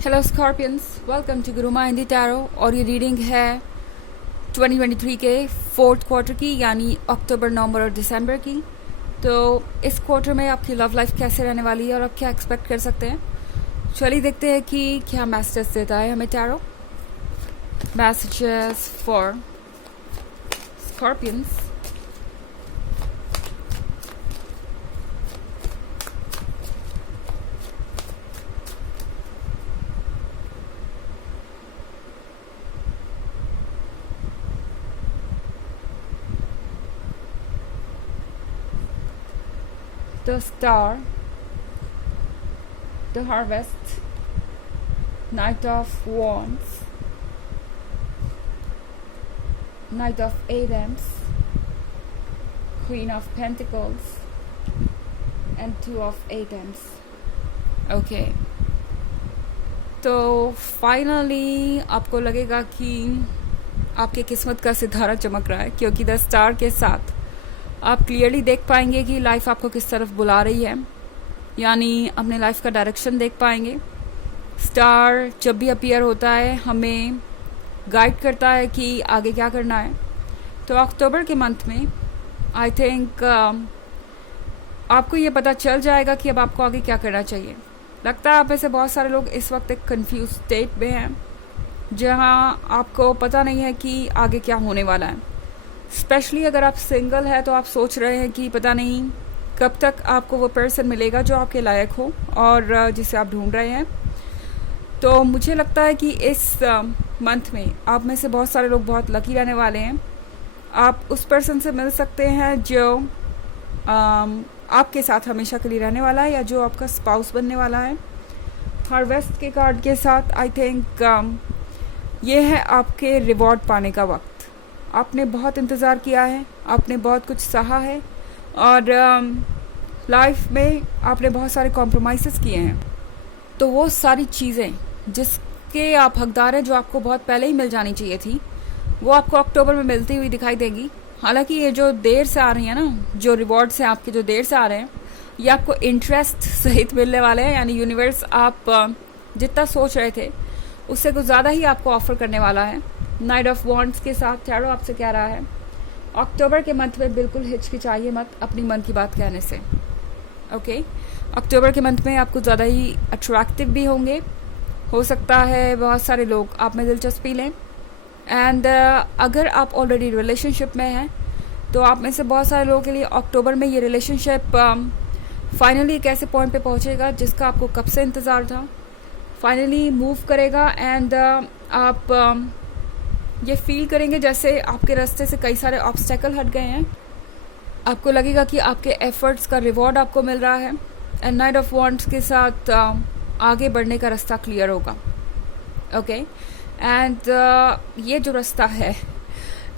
Hello Scorpions, welcome to Guruma Hindi tarot. और ये reading है 2023 के फोर्थ क्वार्टर की, यानी अक्टूबर, नवंबर और दिसंबर की। तो इस क्वार्टर में आपकी लव लाइफ कैसे रहने वाली है और आप क्या एक्सपेक्ट कर सकते हैं। चलिए देखते हैं कि क्या मैसेजेस देता है हमें tarot. Messages for Scorpions. The Star, the Harvest, Knight of Wands, Knight of Items, Queen of Pentacles, and Two of Items. Okay. तो फाइनली आपको लगेगा कि आपके किस्मत का सितारा चमक रहा है, क्योंकि द स्टार के साथ आप क्लियरली देख पाएंगे कि लाइफ आपको किस तरफ बुला रही है, यानी अपने लाइफ का डायरेक्शन देख पाएंगे। स्टार जब भी अपीयर होता है हमें गाइड करता है कि आगे क्या करना है। तो अक्टूबर के मंथ में आई थिंक आपको ये पता चल जाएगा कि अब आपको आगे क्या करना चाहिए। लगता है आप में से बहुत सारे लोग इस वक्त एक कंफ्यूज स्टेट में हैं, जहाँ आपको पता नहीं है कि आगे क्या होने वाला है। स्पेशली अगर आप सिंगल है तो आप सोच रहे हैं कि पता नहीं कब तक आपको वो पर्सन मिलेगा जो आपके लायक हो और जिसे आप ढूंढ रहे हैं। तो मुझे लगता है कि इस मंथ में आप में से बहुत सारे लोग बहुत लकी रहने वाले हैं। आप उस पर्सन से मिल सकते हैं जो आपके साथ हमेशा के लिए रहने वाला है, या जो आपका स्पाउस बनने वाला है। हार्वेस्ट के कार्ड के साथ आई थिंक ये है आपके रिवॉर्ड पाने का वक्त। आपने बहुत इंतज़ार किया है, आपने बहुत कुछ सहा है और लाइफ में आपने बहुत सारे कॉम्प्रोमाइज़ किए हैं। तो वो सारी चीज़ें जिसके आप हकदार हैं, जो आपको बहुत पहले ही मिल जानी चाहिए थी, वो आपको अक्टूबर में मिलती हुई दिखाई देगी। हालांकि ये जो देर से आ रही है ना, जो रिवॉर्ड्स हैं आपके जो देर से आ रहे हैं, ये आपको इंटरेस्ट सहित मिलने वाले हैं। यानी यूनिवर्स आप जितना सोच रहे थे उससे कुछ ज़्यादा ही आपको ऑफर करने वाला है। नाइट ऑफ वॉन्ड्स के साथ टैरो आपसे कह रहा है अक्टूबर के मंथ में बिल्कुल हिचकिचाइए मत अपनी मन की बात कहने से। ओके, अक्टूबर के मंथ में आपको ज़्यादा ही अट्रैक्टिव भी होंगे। हो सकता है बहुत सारे लोग आप में दिलचस्पी लें। एंड अगर आप ऑलरेडी रिलेशनशिप में हैं तो आप में से बहुत सारे लोगों के लिए अक्टूबर में ये रिलेशनशिप फाइनली एक ऐसे पॉइंट पे पहुंचेगा जिसका आपको कब से इंतज़ार था, फाइनली मूव करेगा। एंड आप ये फील करेंगे जैसे आपके रास्ते से कई सारे ऑब्स्टेकल हट गए हैं। आपको लगेगा कि आपके एफर्ट्स का रिवॉर्ड आपको मिल रहा है। एंड नाइट ऑफ वॉन्ड्स के साथ आगे बढ़ने का रास्ता क्लियर होगा। ओके, एंड ये जो रास्ता है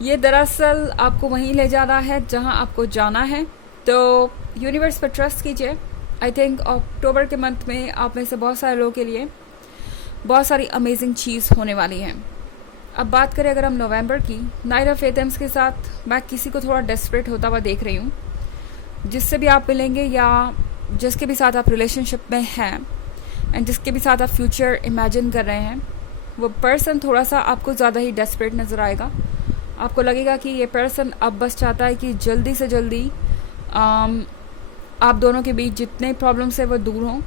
ये दरअसल आपको वहीं ले जाना है जहां आपको जाना है। तो यूनिवर्स पर ट्रस्ट कीजिए। आई थिंक अक्टूबर के मंथ में आप में से बहुत सारे लोगों के लिए बहुत सारी अमेजिंग चीज़ होने वाली है। अब बात करें अगर हम नवंबर की, नाइट ऑफ एटम्स के साथ मैं किसी को थोड़ा डेस्परेट होता हुआ देख रही हूँ। जिससे भी आप मिलेंगे या जिसके भी साथ आप रिलेशनशिप में हैं एंड जिसके भी साथ आप फ्यूचर इमेजिन कर रहे हैं, वो पर्सन थोड़ा सा आपको ज़्यादा ही डेस्परेट नज़र आएगा। आपको लगेगा कि ये पर्सन अब बस चाहता है कि जल्दी से जल्दी आप दोनों के बीच जितने प्रॉब्लम्स है वो दूर हों।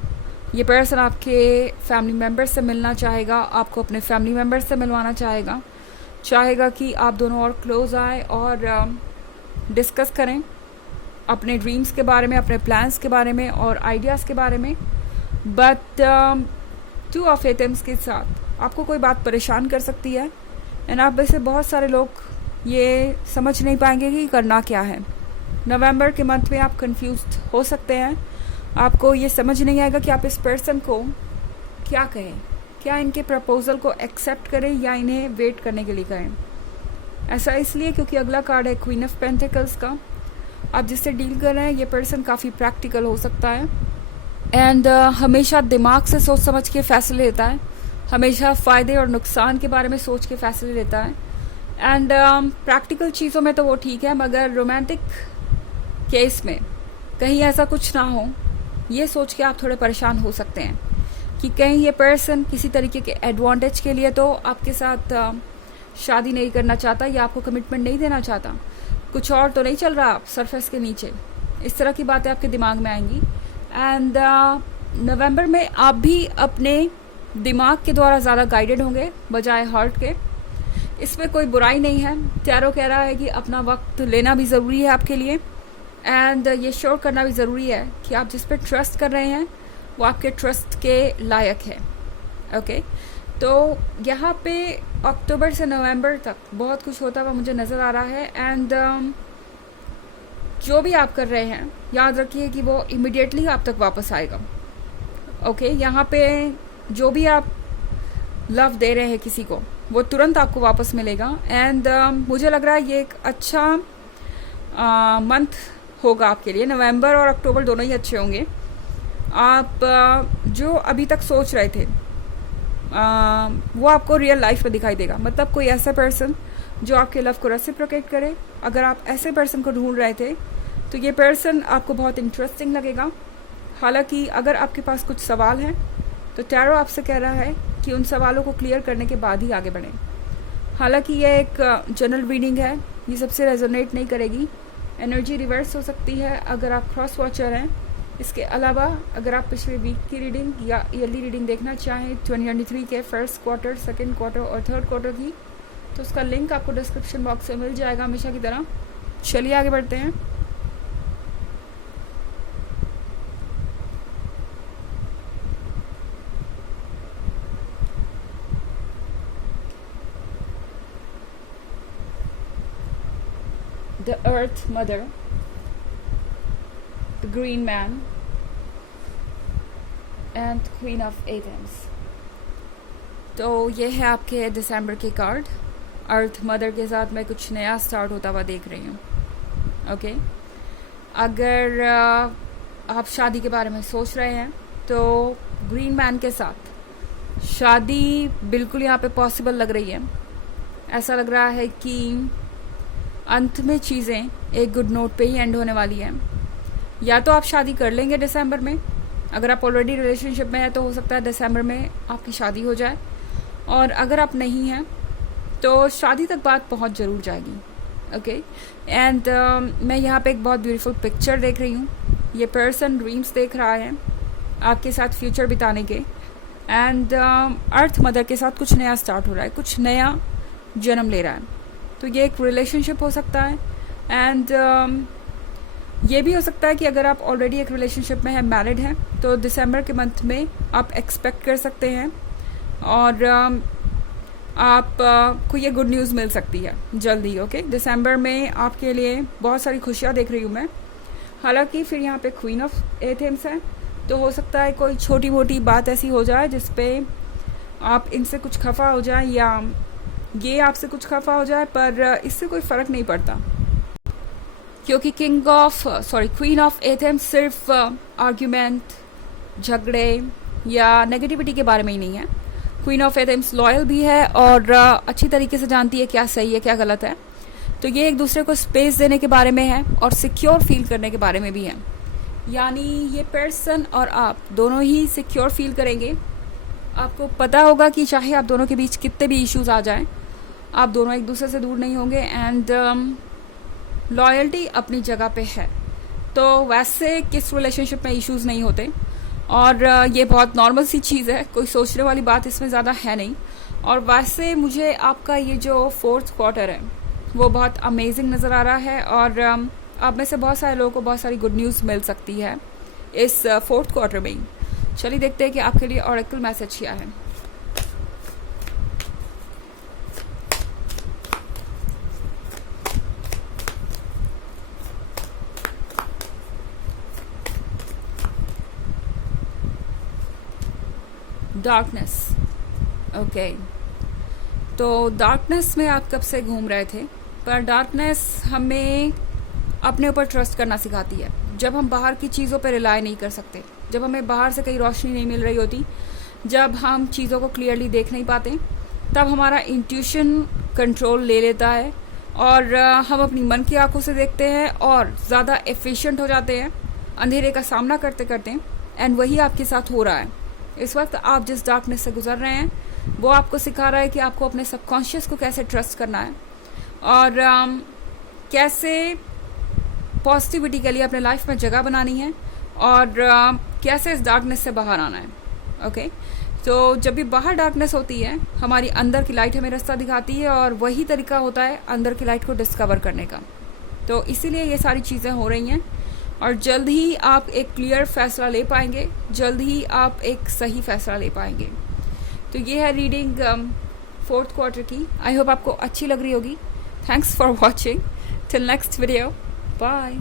ये पर्सन आपके फैमिली मेम्बर से मिलना चाहेगा, आपको अपने फैमिली मेम्बर से मिलवाना चाहेगा कि आप दोनों और क्लोज आए और डिस्कस करें अपने ड्रीम्स के बारे में, अपने प्लान्स के बारे में और आइडियाज़ के बारे में। बट टू ऑफ एटम्स के साथ आपको कोई बात परेशान कर सकती है एंड आप में से बहुत सारे लोग ये समझ नहीं पाएंगे कि करना क्या है। नवंबर के मंथ में आप कंफ्यूज्ड हो सकते हैं। आपको ये समझ नहीं आएगा कि आप इस पर्सन को क्या कहें, क्या इनके प्रपोजल को एक्सेप्ट करें या इन्हें वेट करने के लिए कहें। ऐसा इसलिए क्योंकि अगला कार्ड है क्वीन ऑफ पेंटिकल्स का। आप जिससे डील कर रहे हैं ये पर्सन काफ़ी प्रैक्टिकल हो सकता है एंड हमेशा दिमाग से सोच समझ के फैसले लेता है, हमेशा फ़ायदे और नुकसान के बारे में सोच के फैसले लेता है। एंड प्रैक्टिकल चीज़ों में तो वो ठीक है, मगर रोमांटिक केस में कहीं ऐसा कुछ ना हो, ये सोच के आप थोड़े परेशान हो सकते हैं। कि कहीं ये पर्सन किसी तरीके के एडवांटेज के लिए तो आपके साथ शादी नहीं करना चाहता या आपको कमिटमेंट नहीं देना चाहता, कुछ और तो नहीं चल रहा आप सरफेस के नीचे। इस तरह की बातें आपके दिमाग में आएंगी। एंड नवंबर में आप भी अपने दिमाग के द्वारा ज़्यादा गाइडेड होंगे बजाय हार्ट के। इसमें कोई बुराई नहीं है। टैरो कह रहा है कि अपना वक्त लेना भी ज़रूरी है आपके लिए, एंड ये श्योर करना भी ज़रूरी है कि आप जिस पे ट्रस्ट कर रहे हैं वो आपके ट्रस्ट के लायक है। ओके, तो यहाँ पे अक्टूबर से नवंबर तक बहुत कुछ होता हुआ मुझे नज़र आ रहा है। एंड जो भी आप कर रहे हैं याद रखिए कि वो इमिडिएटली आप तक वापस आएगा। ओके, यहाँ पे जो भी आप लव दे रहे हैं किसी को वो तुरंत आपको वापस मिलेगा। एंड मुझे लग रहा है ये एक अच्छा मंथ होगा आपके लिए। नवंबर और अक्टूबर दोनों ही अच्छे होंगे। आप जो अभी तक सोच रहे थे वो आपको रियल लाइफ में दिखाई देगा। मतलब कोई ऐसा पर्सन जो आपके लव को रेसिप्रोकेट करे। अगर आप ऐसे पर्सन को ढूंढ रहे थे तो ये पर्सन आपको बहुत इंटरेस्टिंग लगेगा। हालांकि अगर आपके पास कुछ सवाल हैं तो टैरो आपसे कह रहा है कि उन सवालों को क्लियर करने के बाद ही आगे बढ़ें। हालांकि यह एक जनरल रीडिंग है, ये सबसे रेजोनेट नहीं करेगी। एनर्जी रिवर्स हो सकती है अगर आप क्रॉस वॉचर हैं। इसके अलावा अगर आप पिछले वीक की रीडिंग या ईयरली रीडिंग देखना चाहें 2023 के फर्स्ट क्वार्टर, सेकेंड क्वार्टर और थर्ड क्वार्टर की, तो उसका लिंक आपको डिस्क्रिप्शन बॉक्स में मिल जाएगा हमेशा की तरह। चलिए आगे बढ़ते हैं। The Earth Mother, the Green Man, and Queen of Athens. तो ये है आपके दिसंबर के कार्ड। अर्थ मदर के साथ मैं कुछ नया स्टार्ट होता हुआ देख रही हूँ। ओके, अगर आप शादी के बारे में सोच रहे हैं तो ग्रीन मैन के साथ शादी बिल्कुल यहाँ पे पॉसिबल लग रही है। ऐसा लग रहा है कि अंत में चीज़ें एक गुड नोट पे ही एंड होने वाली है। या तो आप शादी कर लेंगे दिसंबर में, अगर आप ऑलरेडी रिलेशनशिप में है तो हो सकता है दिसंबर में आपकी शादी हो जाए, और अगर आप नहीं हैं तो शादी तक बात पहुंच जरूर जाएगी। ओके, एंड मैं यहाँ पे एक बहुत ब्यूटीफुल पिक्चर देख रही हूँ। ये पर्सन ड्रीम्स देख रहा है आपके साथ फ्यूचर बिताने के। एंड अर्थ मदर के साथ कुछ नया स्टार्ट हो रहा है, कुछ नया जन्म ले रहा है। तो ये एक रिलेशनशिप हो सकता है। एंड ये भी हो सकता है कि अगर आप ऑलरेडी एक रिलेशनशिप में हैं, मैरिड हैं, तो दिसंबर के मंथ में आप एक्सपेक्ट कर सकते हैं और आपको ये गुड न्यूज़ मिल सकती है जल्दी। ओके, दिसंबर में आपके लिए बहुत सारी खुशियाँ देख रही हूँ मैं। हालांकि फिर यहाँ पे क्वीन ऑफ एथेंस है, तो हो सकता है कोई छोटी मोटी बात ऐसी हो जाए जिस पे आप इनसे कुछ खफा हो जाए या ये आपसे कुछ खफा हो जाए, पर इससे कोई फ़र्क नहीं पड़ता क्योंकि क्वीन ऑफ एथेंस सिर्फ आर्ग्यूमेंट, झगड़े या नेगेटिविटी के बारे में ही नहीं है। क्वीन ऑफ एथेंस लॉयल भी है और अच्छी तरीके से जानती है क्या सही है क्या गलत है। तो ये एक दूसरे को स्पेस देने के बारे में है और सिक्योर फील करने के बारे में भी है। यानी ये पर्सन और आप दोनों ही सिक्योर फील करेंगे। आपको पता होगा कि चाहे आप दोनों के बीच कितने भी इश्यूज आ जाएं, आप दोनों एक दूसरे से दूर नहीं होंगे। एंड लॉयल्टी अपनी जगह पे है। तो वैसे किस रिलेशनशिप में इश्यूज नहीं होते, और ये बहुत नॉर्मल सी चीज़ है, कोई सोचने वाली बात इसमें ज़्यादा है नहीं। और वैसे मुझे आपका ये जो फोर्थ क्वार्टर है वो बहुत अमेजिंग नज़र आ रहा है, और आप में से बहुत सारे लोगों को बहुत सारी गुड न्यूज़ मिल सकती है इस फोर्थ क्वार्टर में ही। चलिए देखते हैं कि आपके लिए ऑरेकल मैसेज क्या है। डार्कनेस। ओके, तो डार्कनेस में आप कब से घूम रहे थे, पर डार्कनेस हमें अपने ऊपर ट्रस्ट करना सिखाती है। जब हम बाहर की चीज़ों पर रिलाई नहीं कर सकते, जब हमें बाहर से कहीं रोशनी नहीं मिल रही होती, जब हम चीज़ों को क्लियरली देख नहीं पाते, तब हमारा इंट्यूशन कंट्रोल ले लेता है और हम अपनी मन की आंखों से देखते हैं और ज़्यादा एफिशिएंट हो जाते हैं अंधेरे का सामना करते करते। एंड वही आपके साथ हो रहा है। इस वक्त आप जिस डार्कनेस से गुजर रहे हैं वो आपको सिखा रहा है कि आपको अपने सबकॉन्शियस को कैसे ट्रस्ट करना है और कैसे पॉजिटिविटी के लिए अपने लाइफ में जगह बनानी है और कैसे इस डार्कनेस से बाहर आना है। ओके, तो जब भी बाहर डार्कनेस होती है हमारी अंदर की लाइट हमें रास्ता दिखाती है और वही तरीका होता है अंदर की लाइट को डिस्कवर करने का। तो इसीलिए ये सारी चीज़ें हो रही हैं और जल्द ही आप एक क्लियर फैसला ले पाएंगे, जल्द ही आप एक सही फैसला ले पाएंगे। तो ये है रीडिंग 4th क्वार्टर की। आई होप आपको अच्छी लग रही होगी। Thanks for watching. Till next video, bye.